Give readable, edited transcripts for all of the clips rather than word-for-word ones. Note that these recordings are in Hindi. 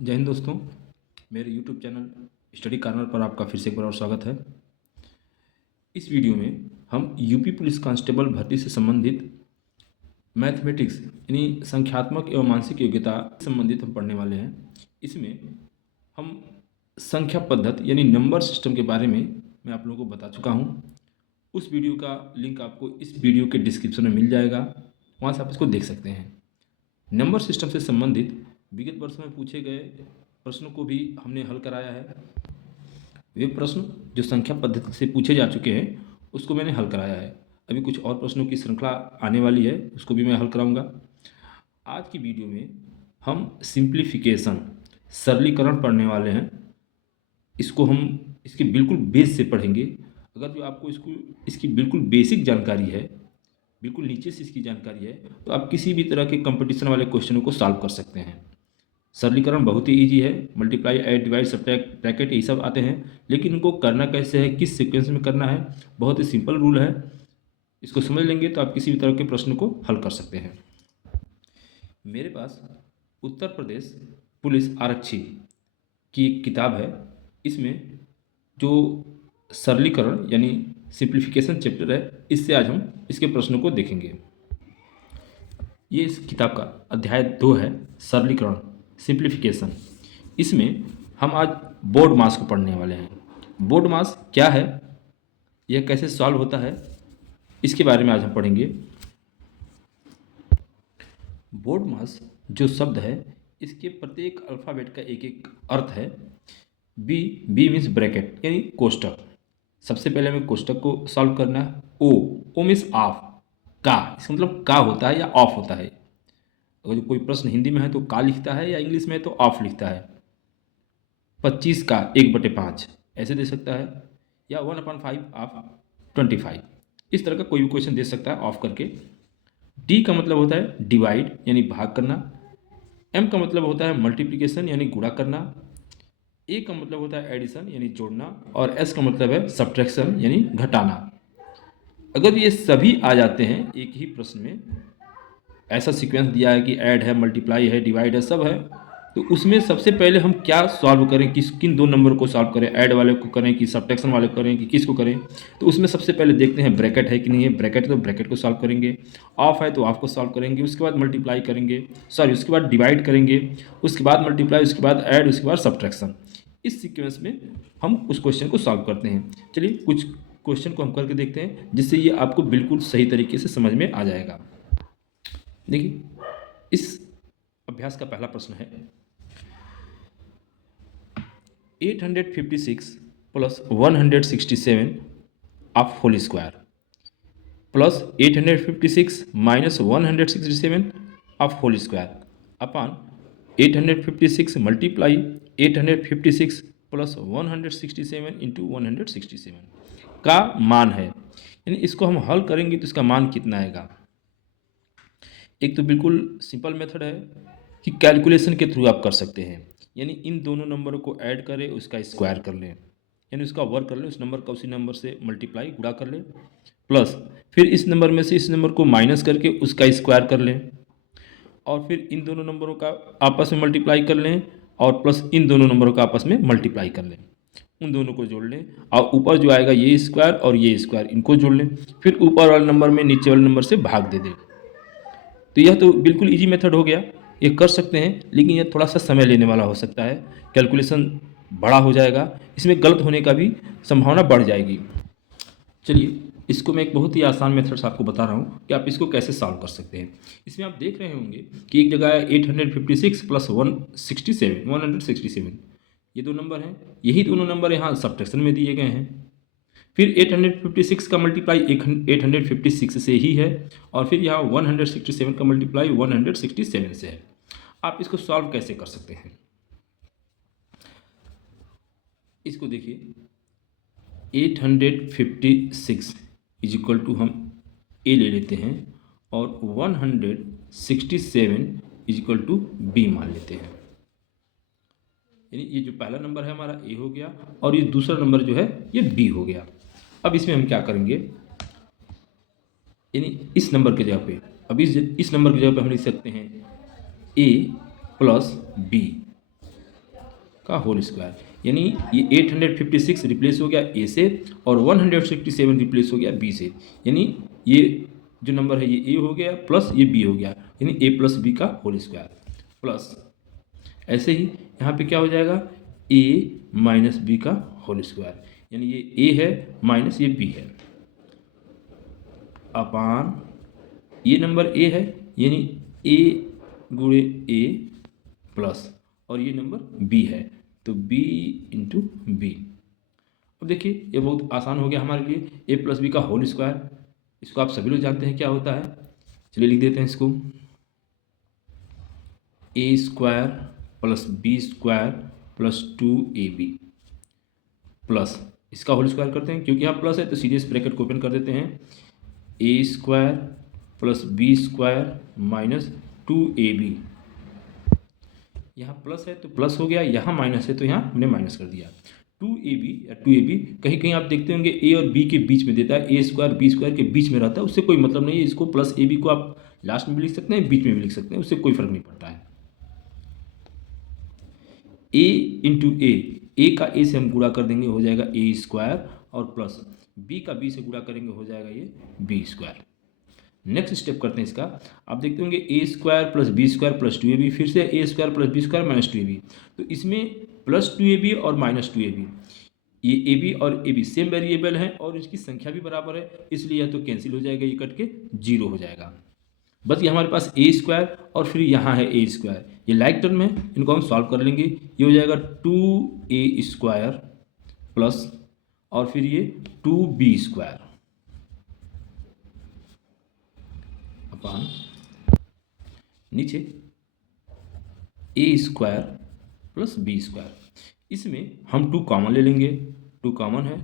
जय हिंद दोस्तों। मेरे YouTube चैनल स्टडी कॉर्नर पर आपका फिर से एक बार और स्वागत है। इस वीडियो में हम यूपी पुलिस कांस्टेबल भर्ती से संबंधित मैथमेटिक्स यानी संख्यात्मक एवं मानसिक योग्यता से संबंधित हम पढ़ने वाले हैं। इसमें हम संख्या पद्धति यानी नंबर सिस्टम के बारे में मैं आप लोगों को बता चुका हूँ। उस वीडियो का लिंक आपको इस वीडियो के डिस्क्रिप्शन में मिल जाएगा, वहाँ से आप इसको देख सकते हैं। नंबर सिस्टम से संबंधित विगत वर्षों में पूछे गए प्रश्नों को भी हमने हल कराया है। वे प्रश्न जो संख्या पद्धति से पूछे जा चुके हैं उसको मैंने हल कराया है। अभी कुछ और प्रश्नों की श्रृंखला आने वाली है, उसको भी मैं हल कराऊंगा। आज की वीडियो में हम सिंप्लीफिकेशन सरलीकरण पढ़ने वाले हैं। इसको हम इसके बिल्कुल बेस से पढ़ेंगे। अगर जो आपको इसकी बिल्कुल बेसिक जानकारी है, बिल्कुल नीचे से इसकी जानकारी है, तो आप किसी भी तरह के कंपटीशन वाले क्वेश्चनों को सॉल्व कर सकते हैं। सरलीकरण बहुत ही इजी है, multiply, add, divide, subtract, bracket यही सब आते हैं, लेकिन इनको करना कैसे है, किस सीक्वेंस में करना है, बहुत ही सिंपल रूल है। इसको समझ लेंगे तो आप किसी भी तरह के प्रश्न को हल कर सकते हैं। मेरे पास उत्तर प्रदेश पुलिस आरक्षी की एक किताब है। इसमें जो सरलीकरण यानी सिंप्लीफिकेशन चैप्टर है, इससे आज हम इसके प्रश्नों को देखेंगे। ये इस किताब का अध्याय 2 है, सरलीकरण सिंप्लीफिकेशन। इसमें हम आज बोर्ड मास को पढ़ने वाले हैं। बोर्ड मास क्या है, यह कैसे सॉल्व होता है, इसके बारे में आज हम पढ़ेंगे। बोर्ड मास जो शब्द है, इसके प्रत्येक अल्फ़ाबेट का एक एक अर्थ है। बी मीन्स ब्रैकेट यानी कोष्टक। सबसे पहले हमें कोष्टक को सॉल्व करना है। ओ मीन्स ऑफ, का, इसका मतलब का होता है या ऑफ होता है। अगर जो कोई प्रश्न हिंदी में है तो का लिखता है, या इंग्लिश में है तो ऑफ लिखता है। 25 का 1/5 ऐसे दे सकता है, या 1/5 ऑफ 25, इस तरह का कोई भी क्वेश्चन दे सकता है ऑफ करके। डी का मतलब होता है डिवाइड यानी भाग करना। एम का मतलब होता है मल्टीप्लिकेशन यानी गुणा करना। ए का मतलब होता है एडिशन यानी जोड़ना। और एस का मतलब है सब्ट्रैक्शन यानी घटाना। अगर ये सभी आ जाते हैं एक ही प्रश्न में, ऐसा सीक्वेंस दिया है कि ऐड है, मल्टीप्लाई है, डिवाइड है, सब है, तो उसमें सबसे पहले हम क्या सॉल्व करें, किन दो नंबर को सॉल्व करें, ऐड वाले को करें कि सब्ट्रैक्शन वाले को करें कि किसको करें। तो उसमें सबसे पहले देखते हैं ब्रैकेट है कि नहीं है। ब्रैकेट तो ब्रैकेट को सॉल्व करेंगे, ऑफ है तो ऑफ को सॉल्व करेंगे, उसके बाद मल्टीप्लाई करेंगे, उसके बाद डिवाइड करेंगे, उसके बाद मल्टीप्लाई, उसके बाद ऐड, उसके बाद सब्ट्रैक्शन। इस सीक्वेंस में हम उस क्वेश्चन को सॉल्व करते हैं। चलिए कुछ क्वेश्चन को हम करके देखते हैं, जिससे ये आपको बिल्कुल सही तरीके से समझ में आ जाएगा। देखिए, इस अभ्यास का पहला प्रश्न है 856 plus 167 of whole square plus 856 minus 167 of whole square upon 856 multiply 856 plus 167 into 167 का मान है। यानी इसको हम हल करेंगे तो इसका मान कितना आएगा। एक तो बिल्कुल सिंपल मेथड है कि कैलकुलेशन के थ्रू आप कर सकते हैं, यानी इन दोनों नंबरों को ऐड करें, उसका स्क्वायर कर लें, यानी उसका वर्क कर लें, उस नंबर का उसी नंबर से मल्टीप्लाई गुणा कर लें, प्लस फिर इस नंबर में से इस नंबर को माइनस करके उसका स्क्वायर कर लें, और फिर इन दोनों नंबरों का आपस में मल्टीप्लाई कर लें, और प्लस इन दोनों नंबरों का आपस में मल्टीप्लाई कर लें, उन दोनों को जोड़ लें, और ऊपर जो आएगा ये स्क्वायर और ये स्क्वायर, इनको जोड़ लें, फिर ऊपर वाले नंबर में नीचे वाले नंबर से भाग दे दें। तो यह तो बिल्कुल इजी मेथड हो गया, ये कर सकते हैं, लेकिन यह थोड़ा सा समय लेने वाला हो सकता है, कैलकुलेशन बड़ा हो जाएगा, इसमें गलत होने का भी संभावना बढ़ जाएगी। चलिए, इसको मैं एक बहुत ही आसान मेथड आपको बता रहा हूँ कि आप इसको कैसे सॉल्व कर सकते हैं। इसमें आप देख रहे होंगे कि एक जगह है 856 प्लस 167, ये दो नंबर हैं, यही दोनों नंबर यहाँ सब्ट्रैक्शन में दिए गए हैं। फिर 856 का मल्टीप्लाई 856 से ही है, और फिर यहाँ 167 का मल्टीप्लाई 167 से है। आप इसको सॉल्व कैसे कर सकते हैं, इसको देखिए। 856 इज इक्वल टू हम ए ले लेते हैं, और 167 इज इक्वल टू बी मान लेते हैं। यानी ये जो पहला नंबर है हमारा ए हो गया, और ये दूसरा नंबर जो है ये बी हो गया। अब इसमें हम क्या करेंगे, यानी इस नंबर के जगह पे, अब इस नंबर की जगह पे हम लिख सकते हैं ए प्लस बी, का होल स्क्वायर, यानी ये 856 रिप्लेस हो गया ए से और 167 रिप्लेस हो गया बी से, यानी ये जो नंबर है ये ए हो गया प्लस ये बी हो गया, यानी ए प्लस बी का होल स्क्वायर प्लस ऐसे ही यहाँ पे क्या हो जाएगा ए माइनस बी का होल स्क्वायर, यानी ये ए है माइनस ये बी है अपान ये नंबर ए है यानी ए गुणे ए प्लस और ये नंबर बी है तो बी इंटू बी। अब देखिए ये बहुत आसान हो गया हमारे लिए, ए प्लस बी का होल स्क्वायर, इसको आप सभी लोग जानते हैं क्या होता है। चलिए लिख देते हैं इसको, a square plus B square plus 2ab plus इसका होल स्क्वायर करते हैं, क्योंकि यहाँ प्लस है तो सीधे इस ब्रैकेट को ओपन कर देते हैं, ए square plus B square minus 2ab, यहाँ प्लस है तो प्लस हो गया, यहाँ माइनस है तो यहाँ हमने माइनस कर दिया। 2ab या 2ab कहीं कहीं आप देखते होंगे ए और बी के बीच में देता है, ए स्क्वायर बी स्क्वायर के बीच में रहता है, उससे कोई मतलब नहीं है। इसको प्लस ए बी को आप लास्ट में भी लिख सकते हैं, बीच में भी लिख सकते हैं, उससे कोई फर्क नहीं पड़ता है। ए इंटू ए का ए से हम गुणा कर देंगे, हो जाएगा ए स्क्वायर और प्लस बी का बी से गुणा करेंगे, हो जाएगा ये बी स्क्वायर। नेक्स्ट स्टेप करते हैं इसका, आप देखते होंगे a square plus B square plus 2ab, फिर से a square plus B square minus 2ab, तो इसमें प्लस 2ab और माइनस 2ab, ये ए बी और ए बी सेम वेरिएबल हैं और इसकी संख्या भी बराबर है, इसलिए यह तो कैंसिल हो जाएगा, ये कट के 0 हो जाएगा। बस ये हमारे पास ए स्क्वायर और फिर यहाँ है ए स्क्वायर, ये लाइक टर्म है, इनको हम सॉल्व कर लेंगे, ये हो जाएगा 2a स्क्वायर प्लस और फिर ये 2b स्क्वायर अपान नीचे ए स्क्वायर प्लस बी स्क्वायर। इसमें हम 2 कॉमन ले लेंगे, 2 कॉमन है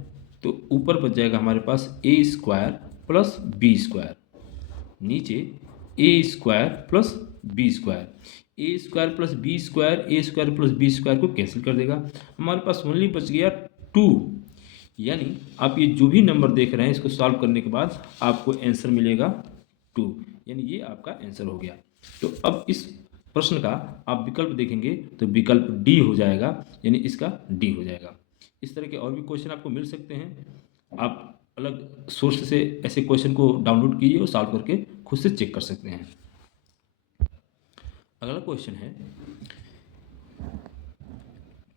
तो ऊपर बच जाएगा हमारे पास ए स्क्वायर प्लस बी स्क्वायर, नीचे ए square plus B square, A square plus B square A square plus B square को कैंसिल कर देगा, हमारे पास ओनली बच गया 2, यानी आप ये जो भी नंबर देख रहे हैं इसको सॉल्व करने के बाद आपको आंसर मिलेगा 2, यानी ये आपका आंसर हो गया। तो अब इस प्रश्न का आप विकल्प देखेंगे तो विकल्प डी हो जाएगा, यानी इसका डी हो जाएगा। इस तरह के और भी क्वेश्चन आपको मिल सकते हैं, आप अलग सोर्स से ऐसे क्वेश्चन को डाउनलोड कीजिए और सॉल्व करके खुद से चेक कर सकते हैं। अगला क्वेश्चन है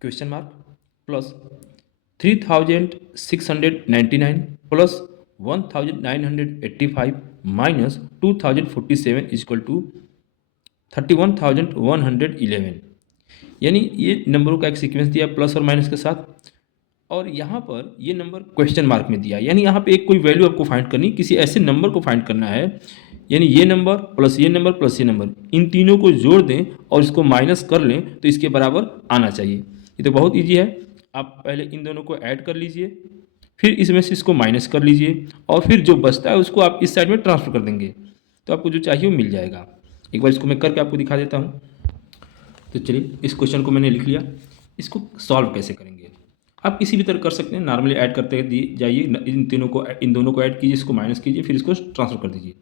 question mark plus 3699 plus 1985 minus 2047 equal to 31111, यानी ये नंबरों का एक सीक्वेंस दिया प्लस और माइनस के साथ, और यहाँ पर ये नंबर क्वेश्चन मार्क में दिया, यानी यहाँ पे एक कोई वैल्यू आपको फाइंड करनी, किसी ऐसे नंबर को फाइंड करना है, यानी ये नंबर प्लस ये नंबर प्लस ये नंबर, इन तीनों को जोड़ दें और इसको माइनस कर लें तो इसके बराबर आना चाहिए। ये तो बहुत ईजी है, आप पहले इन दोनों को ऐड कर लीजिए, फिर इसमें से इसको माइनस कर लीजिए और फिर जो बचता है उसको आप इस साइड में ट्रांसफर कर देंगे, तो आपको जो चाहिए वो मिल जाएगा। एक बार इसको मैं करके आपको दिखा देता हूँ। तो चलिए इस क्वेश्चन को मैंने लिख लिया, इसको सॉल्व कैसे करेंगे आप किसी भी तरह कर सकते हैं, नॉर्मली ऐड करते जाइए, इन दोनों को ऐड कीजिए, इसको माइनस कीजिए, फिर इसको ट्रांसफर कर दीजिए,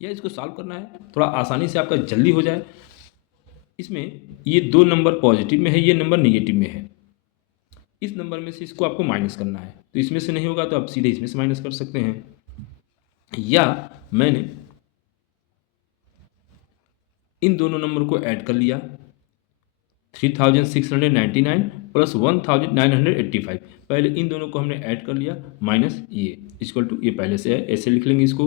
या इसको सॉल्व करना है थोड़ा आसानी से आपका जल्दी हो जाए। इसमें ये 2 नंबर पॉजिटिव में है, ये नंबर नेगेटिव में है, इस नंबर में से इसको आपको माइनस करना है, तो इसमें से नहीं होगा तो आप सीधे इसमें से माइनस कर सकते हैं, या मैंने इन दोनों नंबर को ऐड कर लिया 3699 प्लस 1985, पहले इन दोनों को हमने ऐड कर लिया माइनस ये इक्वल टू ये पहले से है, ऐसे लिख लेंगे इसको।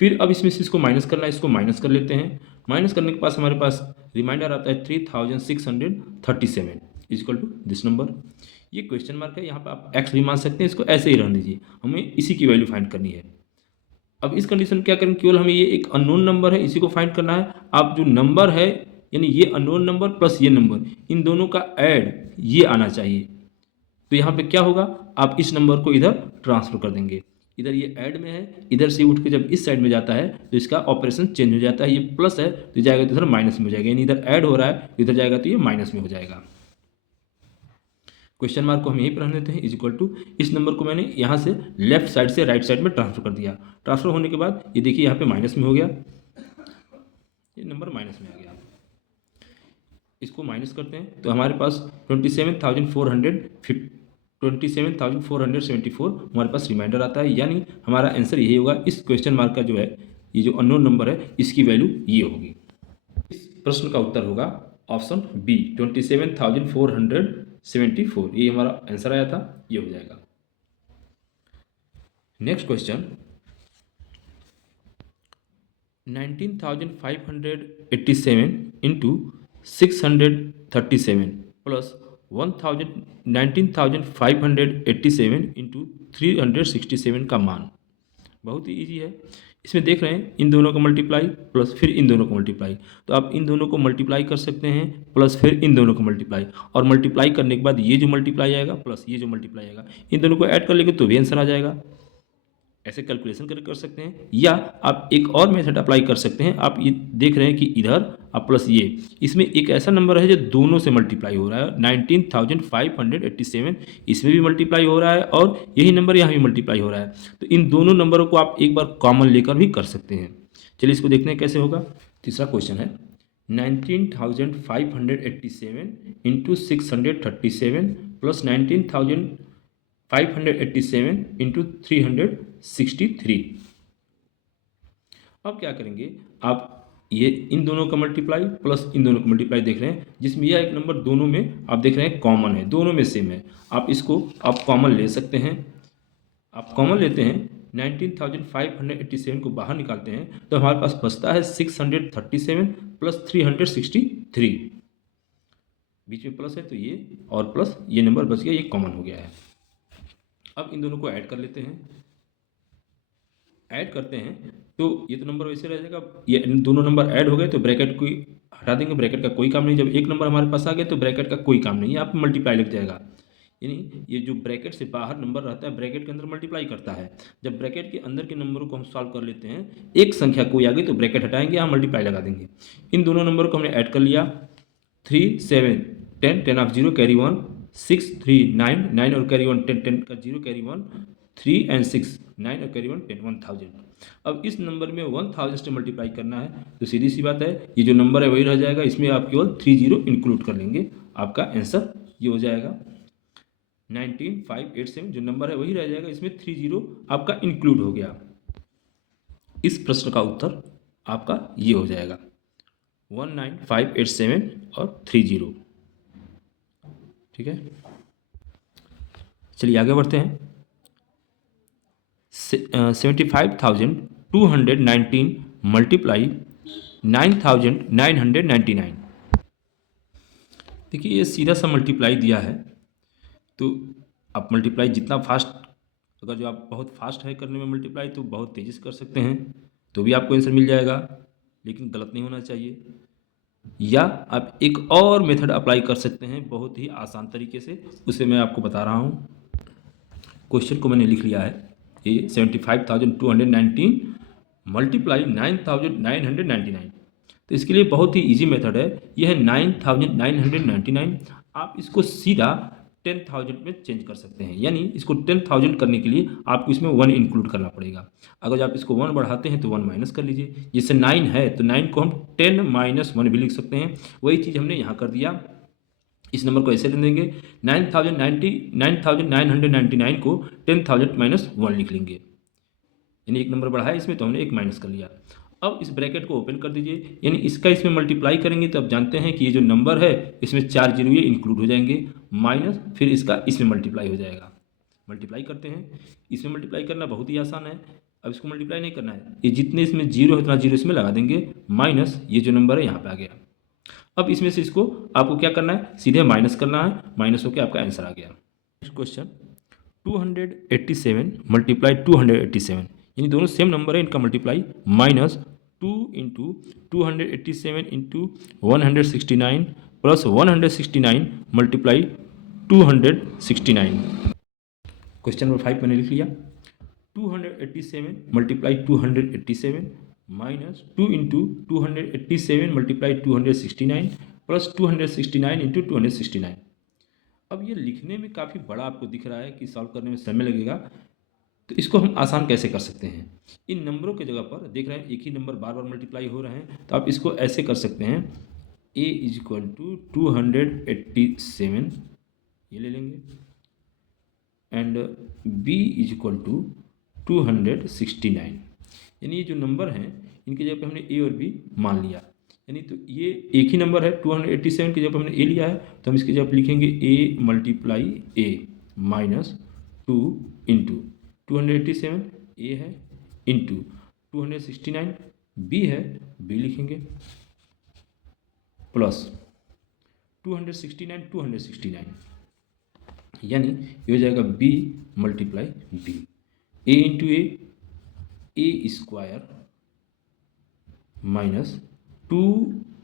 फिर अब इसमें से इसको माइनस करना है, इसको माइनस कर लेते हैं, माइनस करने के पास हमारे पास रिमाइंडर आता है 3637 इक्वल टू दिस नंबर। ये क्वेश्चन मार्क है, यहाँ पर आप एक्स भी मान सकते हैं, इसको ऐसे ही रहने दीजिए, हमें इसी की वैल्यू फाइंड करनी है। अब इस कंडीशन में क्या करेंगे, केवल हमें ये एक अननोन नंबर है इसी को फाइंड करना है। आप जो नंबर है यानी ये अननोन नंबर प्लस ये नंबर, इन दोनों का ऐड ये आना चाहिए, तो यहाँ पे क्या होगा, आप इस नंबर को इधर ट्रांसफर कर देंगे, इधर ये ऐड में है, इधर से उठ के जब इस साइड में जाता है तो इसका ऑपरेशन चेंज हो जाता है, ये प्लस है तो जाएगा तो इधर माइनस में हो जाएगा, यानी इधर ऐड हो रहा है इधर जाएगा तो ये माइनस में हो जाएगा। क्वेश्चन मार्क को हम यहीं पर रहने देते हैं, इज इक्वल टू इस नंबर को मैंने यहाँ से लेफ्ट साइड से राइट साइड में ट्रांसफर कर दिया, ट्रांसफर होने के बाद ये देखिए यहाँ पे माइनस में हो गया, ये नंबर माइनस में आ गया। इसको माइनस करते हैं तो हमारे पास 27,474 हमारे पास रिमाइंडर आता है, यानी हमारा आंसर यही होगा। इस क्वेश्चन मार्क का जो है, ये जो अननोन नंबर है, इसकी वैल्यू ये होगी। इस प्रश्न का उत्तर होगा ऑप्शन बी, 27,474। ये हमारा आंसर आया था, ये हो जाएगा। Next question, 19,587 into 637 plus 19,587 into 367 का मान। बहुत ही ईजी है। इसमें देख रहे हैं इन दोनों को मल्टीप्लाई प्लस फिर इन दोनों को मल्टीप्लाई, तो आप इन दोनों को मल्टीप्लाई कर सकते हैं प्लस फिर इन दोनों को मल्टीप्लाई, और मल्टीप्लाई करने के बाद ये जो मल्टीप्लाई आएगा प्लस ये जो मल्टीप्लाई आएगा, इन दोनों को ऐड कर लेंगे तो भी आंसर आ जाएगा। ऐसे कैलकुलेशन करके कर सकते हैं, या आप एक और मेथड अप्लाई कर सकते हैं। आप ये देख रहे हैं कि इधर आप प्लस ये, इसमें एक ऐसा नंबर है जो दोनों से मल्टीप्लाई हो रहा है, 19,587 इसमें भी मल्टीप्लाई हो रहा है और यही नंबर यहाँ भी मल्टीप्लाई हो रहा है। तो इन दोनों नंबरों को आप एक बार कॉमन लेकर भी कर सकते हैं। चलिए इसको देखते हैं कैसे होगा। तीसरा क्वेश्चन है 19,587 इंटू 637 प्लस 19,587 इंटू 363। अब क्या करेंगे, आप ये इन दोनों का मल्टीप्लाई प्लस इन दोनों का मल्टीप्लाई देख रहे हैं, जिसमें यह एक नंबर दोनों में आप देख रहे हैं कॉमन है, दोनों में सेम है। आप इसको आप कॉमन ले सकते हैं। आप कॉमन लेते हैं, 19,587 को बाहर निकालते हैं तो हमारे पास बचता है 637 प्लस 363। बीच में प्लस है तो ये, और प्लस ये नंबर बच गया, ये कॉमन हो गया है। अब इन दोनों को ऐड कर लेते हैं। ऐड करते हैं तो ये तो नंबर वैसे रह जाएगा। ये दोनों नंबर ऐड हो गए तो ब्रैकेट को हटा देंगे, ब्रैकेट का कोई काम नहीं। जब एक नंबर हमारे पास आ गया तो ब्रैकेट का कोई काम नहीं है, आप मल्टीप्लाई लग जाएगा। यानी ये जो ब्रैकेट से बाहर नंबर रहता है ब्रैकेट के अंदर मल्टीप्लाई करता है। जब ब्रैकेट के अंदर के नंबरों को हम सॉल्व कर लेते हैं, एक संख्या कोई आ गई तो ब्रैकेट हटाएंगे, हम मल्टीप्लाई लगा देंगे। इन दोनों नंबर को हमने ऐड कर लिया, 3 7 10 10 ऑफ 0 कैरी 1, 6 3 9 9 और कैरी 1 10 10 का 0 कैरी 1, 3 एंड 6 9 और कैरी 1 10 1000। अब इस नंबर में 1000 से मल्टीप्लाई करना है तो सीधी सी बात है, ये जो नंबर है वही रह जाएगा, इसमें आप केवल 30 इंक्लूड कर लेंगे, आपका आंसर ये हो जाएगा 19,587। जो नंबर है वही रह जाएगा, इसमें 30 आपका इंक्लूड हो गया। इस प्रश्न का उत्तर आपका ये हो जाएगा 19,587 और 30। ठीक है, चलिए आगे बढ़ते हैं। 75,219 मल्टीप्लाई 9,999। देखिए ये सीधा सा मल्टीप्लाई दिया है, तो आप मल्टीप्लाई जितना फास्ट, अगर जो आप बहुत फास्ट है करने में मल्टीप्लाई तो बहुत तेज़ी से कर सकते हैं तो भी आपको आंसर मिल जाएगा, लेकिन गलत नहीं होना चाहिए। या आप एक और मेथड अप्लाई कर सकते हैं बहुत ही आसान तरीके से, उसे मैं आपको बता रहा हूँ। क्वेश्चन को मैंने लिख लिया है, ये 75,219 मल्टीप्लाई 9,999। तो इसके लिए बहुत ही इजी मेथड है, यह है 9,999। आप इसको सीधा 10,000 में चेंज कर सकते हैं, यानी इसको 10,000 करने के लिए आपको इसमें 1 इंक्लूड करना पड़ेगा। अगर आप इसको 1 बढ़ाते हैं तो 1 माइनस कर लीजिए। जैसे 9 है तो 9 को हम 10 - 1 भी लिख सकते हैं, वही चीज़ हमने यहाँ कर दिया। इस नंबर को ऐसे लिख देंगे, 9,999 को 10,000 माइनस 1 लिख लेंगे, यानी एक नंबर बढ़ा है इसमें तो हमने एक माइनस कर लिया। अब इस ब्रैकेट को ओपन कर दीजिए, यानी इसका इसमें मल्टीप्लाई करेंगे तो अब जानते हैं कि ये जो नंबर है इसमें 4 जीरो ये इंक्लूड हो जाएंगे, माइनस फिर इसका इसमें मल्टीप्लाई हो जाएगा। मल्टीप्लाई करते हैं, इसमें मल्टीप्लाई करना बहुत ही आसान है। अब इसको मल्टीप्लाई नहीं करना है, ये जितने इसमें जीरो है उतना जीरो इसमें लगा देंगे, माइनस ये जो नंबर है यहाँ पे आ गया। अब इसमें से इसको आपको क्या करना है, सीधे माइनस करना है, माइनस होकर आपका आंसर आ गया। नेक्स्ट क्वेश्चन, 287 मल्टीप्लाई 287, यानी दोनों सेम नंबर है, इनका multiply minus 2 into 287 into 169 plus 169 multiply 269। Question number 5 मैंने लिख लिया, 287 multiply 287 minus 2 into 287 multiply 269 plus 269 into 269। अब ये लिखने में काफ़ी बड़ा आपको दिख रहा है कि सॉल्व करने में समय लगेगा, तो इसको हम आसान कैसे कर सकते हैं। इन नंबरों के जगह पर देख रहे हैं एक ही नंबर बार बार मल्टीप्लाई हो रहे हैं, तो आप इसको ऐसे कर सकते हैं, ए इज इक्वल टू 287 ये ले लेंगे, and B is equal to 269। यानी ये जो नंबर हैं इनकी जगह पे हमने ए और बी मान लिया। यानी तो ये एक ही नंबर है 287 की जगह पे हमने ए लिया है, तो हम इसकी जगह पे लिखेंगे a multiply a minus 2 into 287 a है इंटू 269 बी है, बी लिखेंगे प्लस 269 यानी ये हो जाएगा b multiply b, a into a square minus 2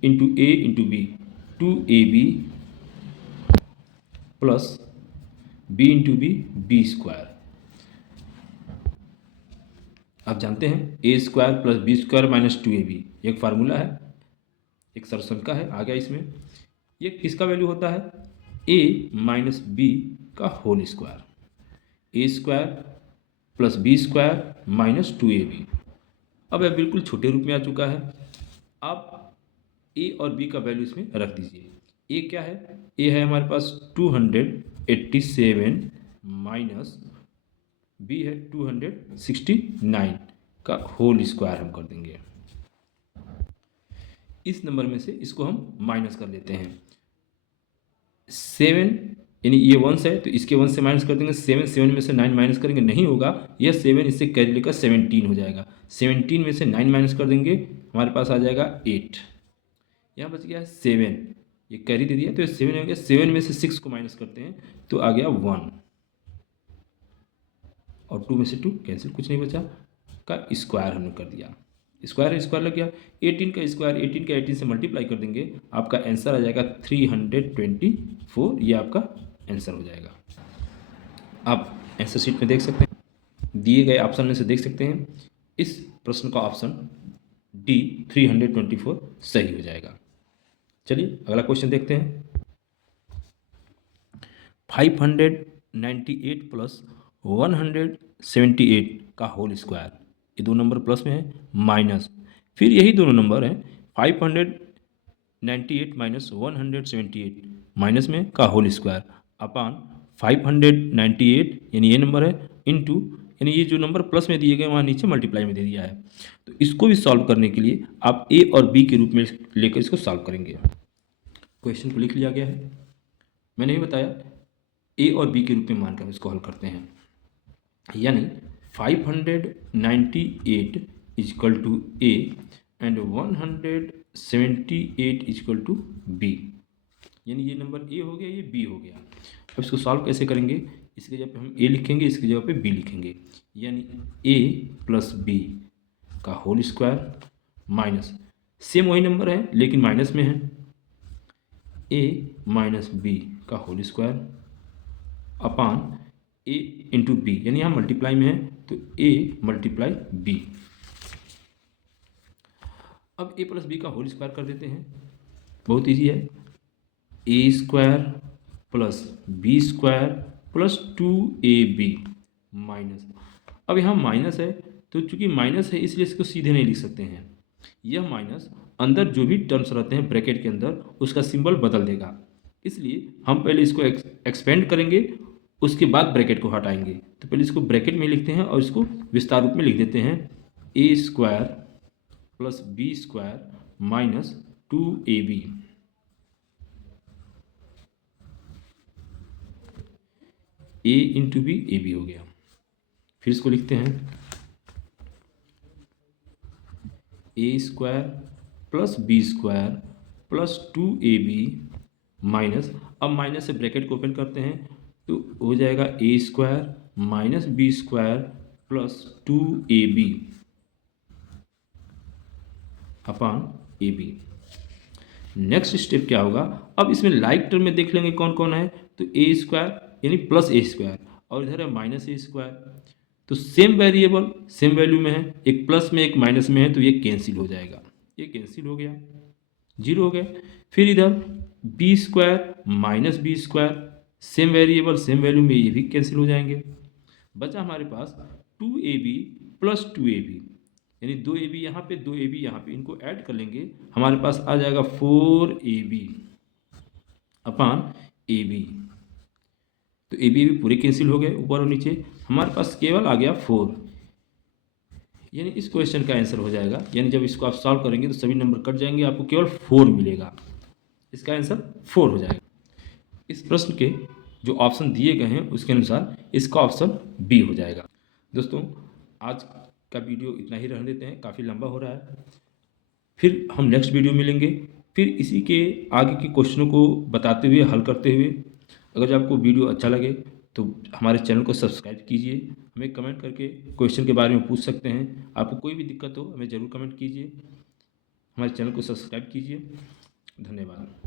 into b 2ab plus b into b square. आप जानते हैं ए square plus B square minus 2ab एक फार्मूला है, एक सरसंख्या है आ गया इसमें। ये किसका वैल्यू होता है? ए माइनस बी का whole square, A square plus B square minus 2ab। अब यह बिल्कुल छोटे रूप में आ चुका है। आप ए और बी का वैल्यू इसमें रख दीजिए। ए क्या है? ए है हमारे पास 287 माइनस बी है 269 का होल स्क्वायर हम कर देंगे। इस नंबर में से इसको हम माइनस कर लेते हैं। 7 यानी ये 1 है तो इसके 1 से माइनस कर देंगे। 7 में से 9 माइनस करेंगे, नहीं होगा। यह 7 इससे कैरी लेकर 17 हो जाएगा। 17 में से 9 माइनस कर देंगे, हमारे पास आ जाएगा 8। यहाँ बच गया 7, ये कैरी दे दिया तो 7 हो गया। 7 में से 6 को माइनस करते हैं तो आ गया 1, और 2 में से 2 कैंसिल, कुछ नहीं बचा, का स्क्वायर हमने कर दिया। स्क्वायर लग गया। 18 का स्क्वायर 18 का 18 से मल्टीप्लाई कर देंगे, आपका आंसर आ जाएगा 324। ये आपका आंसर हो जाएगा। आप आंसर शीट में देख सकते हैं, दिए गए ऑप्शन में से देख सकते हैं, इस प्रश्न का ऑप्शन डी 324 सही हो जाएगा। चलिए अगला क्वेश्चन देखते हैं। 598 प्लस 178 का होल स्क्वायर, ये दो नंबर प्लस में है, माइनस फिर यही दोनों नंबर हैं 598 माइनस 178 माइनस में का होल स्क्वायर अपान 598 यानी ये नंबर है इंटू यानी ये जो नंबर प्लस में दिए गए वहाँ नीचे मल्टीप्लाई में दे दिया है। तो इसको भी सॉल्व करने के लिए आप ए और बी के रूप में लेकर इसको सॉल्व करेंगे। क्वेश्चन को लिख लिया गया है, मैंने ही बताया ए और बी के रूप में मानकर इसको हल करते हैं। यानी 598 is equal to A and 178 is equal to B, यानी ये नंबर ए हो गया, ये बी हो गया। अब इसको सॉल्व कैसे करेंगे? इसकी जगह पे हम ए लिखेंगे, इसकी जगह पे बी लिखेंगे, यानी ए प्लस बी का होल स्क्वायर माइनस सेम वही नंबर है लेकिन माइनस में है, ए माइनस बी का होल स्क्वायर अपान ए इंटू बी, यानी यहाँ मल्टीप्लाई में है तो ए मल्टीप्लाई बी। अब ए प्लस बी का होल स्क्वायर कर देते हैं, बहुत इजी है। A square plus B square plus 2ab minus, अब यहाँ माइनस है तो चूंकि माइनस है इसलिए इसको सीधे नहीं लिख सकते हैं। यह माइनस अंदर जो भी टर्म्स रहते हैं ब्रैकेट के अंदर उसका सिंबल बदल देगा, इसलिए हम पहले इसको एक्सपेंड करेंगे उसके बाद ब्रैकेट को हटाएंगे। तो पहले इसको ब्रैकेट में लिखते हैं और इसको विस्तार रूप में लिख देते हैं, ए square plus B square minus 2ab A into B, A B हो गया। फिर इसको लिखते हैं ए square plus B square plus 2ab minus, अब माइनस से ब्रैकेट को ओपन करते हैं तो हो जाएगा A square minus B square plus 2ab अपान ए बी। नेक्स्ट स्टेप क्या होगा? अब इसमें लाइक टर्म में देख लेंगे कौन कौन है, तो ए स्क्वायर यानी प्लस ए स्क्वायर और इधर है माइनस ए स्क्वायर, तो सेम वेरिएबल सेम वैल्यू में है, एक प्लस में एक माइनस में है तो ये कैंसिल हो जाएगा, ये कैंसिल हो गया, 0 हो गया। फिर इधर B square minus B square same variable same value में, ये भी कैंसिल हो जाएंगे। बचा हमारे पास 2ab प्लस 2ab, यानी 2ab यहाँ पे 2ab यहाँ पे, इनको ऐड कर लेंगे, हमारे पास आ जाएगा 4ab अपान ab। तो ए बी पूरे कैंसिल हो गए ऊपर और नीचे, हमारे पास केवल आ गया 4। यानी इस क्वेश्चन का आंसर हो जाएगा, यानी जब इसको आप सॉल्व करेंगे तो सभी नंबर कट जाएंगे, आपको केवल 4 मिलेगा। इसका आंसर 4 हो जाएगा। इस प्रश्न के जो ऑप्शन दिए गए हैं उसके अनुसार इसका ऑप्शन बी हो जाएगा। दोस्तों, आज का वीडियो इतना ही रहने देते हैं, काफ़ी लंबा हो रहा है। फिर हम नेक्स्ट वीडियो मिलेंगे, फिर इसी के आगे के क्वेश्चनों को बताते हुए, हल करते हुए। अगर आपको वीडियो अच्छा लगे तो हमारे चैनल को सब्सक्राइब कीजिए, हमें कमेंट करके क्वेश्चन के बारे में पूछ सकते हैं। आपको कोई भी दिक्कत हो हमें ज़रूर कमेंट कीजिए, हमारे चैनल को सब्सक्राइब कीजिए। धन्यवाद।